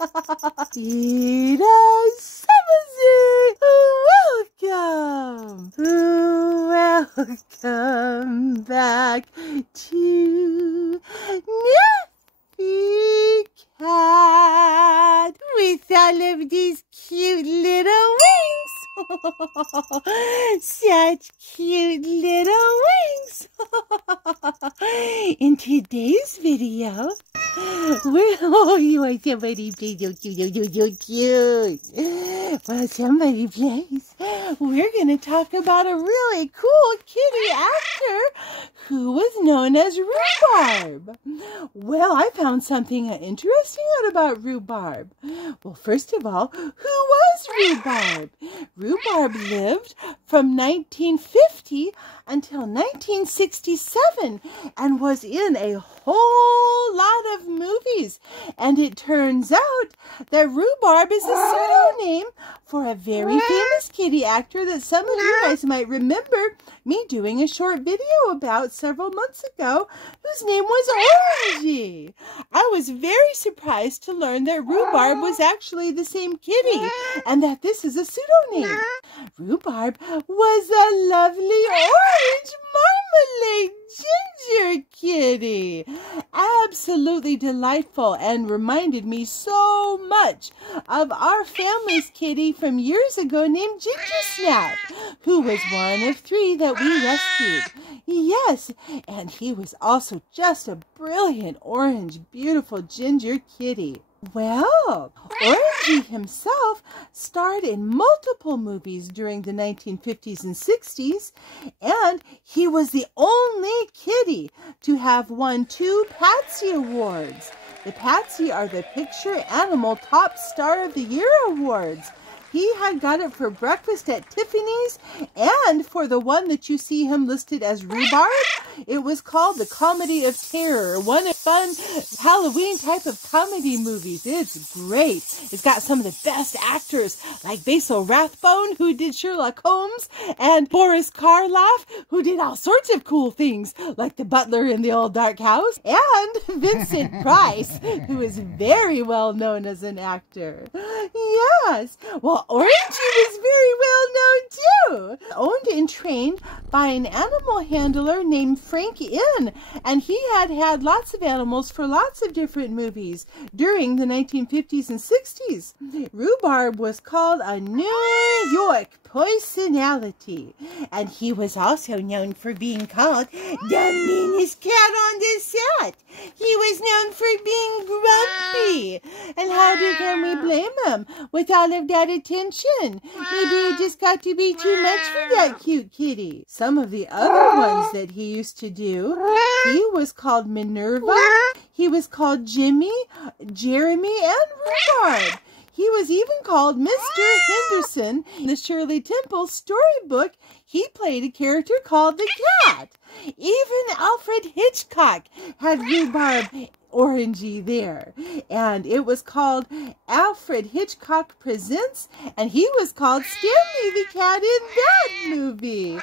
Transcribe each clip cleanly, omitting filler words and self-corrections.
Welcome, welcome back to Nappy Cat with all of these cute little wings. Such cute little wings. In today's video, you are somebody plays so cute. Well, somebody plays. We're going to talk about a really cool kitty actor who was known as Rhubarb. Well, I found something interesting out about Rhubarb. Well, first of all, who was Rhubarb? Rhubarb lived from 1950 until 1967 and was in a whole lot of movies. And it turns out that Rhubarb is a pseudonym for a very famous kitty actor that some of you guys might remember me doing a short video about several months ago, whose name was Orangey. I was very surprised to learn that Rhubarb was actually the same kitty and that this is a pseudonym. Rhubarb was a lovely orange marmalade ginger kitty. Absolutely delightful and reminded me so much of our family's kitty from years ago named Ginger Snap, who was one of 3 that we rescued. Yes, and he was also just a brilliant orange, beautiful ginger kitty. Well, Orangey himself starred in multiple movies during the 1950s and 60s, and he was the only kitty to have won 2 Patsy Awards. The Patsy are the Picture Animal Top Star of the Year Awards. He had got it for Breakfast at Tiffany's, and for the one that you see him listed as Rhubarb, it was called The Comedy of Terror, one of fun Halloween type of comedy movies. It's great. It's got some of the best actors like Basil Rathbone, who did Sherlock Holmes, and Boris Karloff, who did all sorts of cool things like the butler in the old dark house, and Vincent Price, who is very well known as an actor. Yes. Well, Orangey was very well known too. Owned and trained by an animal handler named Frank Inn, and he had lots of animals for lots of different movies during the 1950s and 60s. Rhubarb was called a New York personality, and he was also known for being called the meanest cat on the set. He was known for being grumpy, and how can we blame him with all of that attention? Maybe it just got to be too much for that cute kitty. Some of the other ones that he used to do, he was called Minerva, he was called Jimmy, Jeremy, and Rhubarb. He was even called Mr. Henderson. In the Shirley Temple storybook, he played a character called the Cat. Even Alfred Hitchcock had Rhubarb Orangey there, and it was called Alfred Hitchcock Presents, and he was called Stanley the Cat in that movie.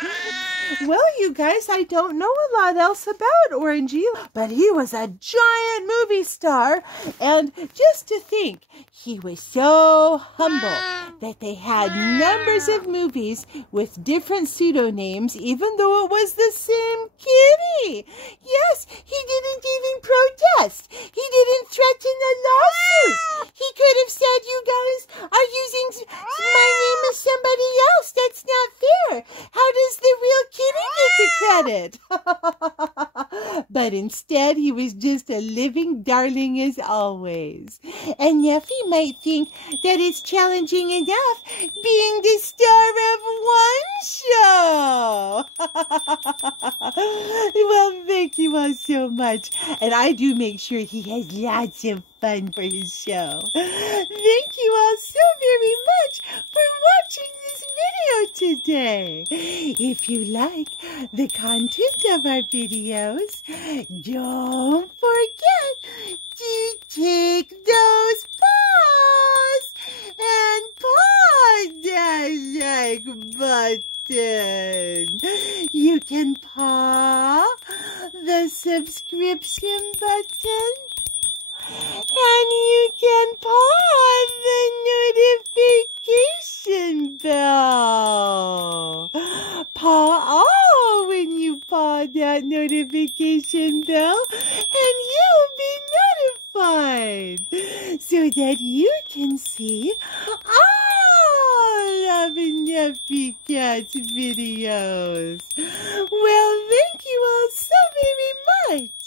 Well, you guys, I don't know a lot else about Orangey, but he was a giant movie star, and just to think, he was so humble that they had numbers of movies with different pseudonyms, even though it was the same kitty. Yes, he didn't even protest. He didn't threaten a lawsuit. He could have said, you guys are using my name as somebody else. That's not fair. How does the real kitty get the credit? But instead, he was just a living darling as always. And Neffy might think that it's challenging enough being the star of one show. Well, thank you all so much. And I do make sure he has lots of fun for his show. Thank you all so very much for watching this video today. If you like the content of our videos, don't forget to take those paws and paw that like button. You can paw the subscription button, and you you can paw the notification bell. Paw all when you paw that notification bell, and you'll be notified so that you can see all of Nuffy Cat's videos. Well, thank you all so very much,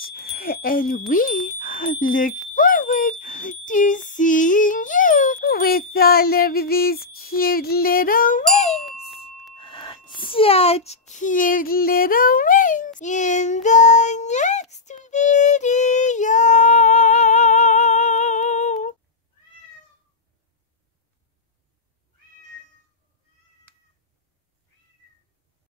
and we look forward to seeing you with all of these cute little wings. Such cute little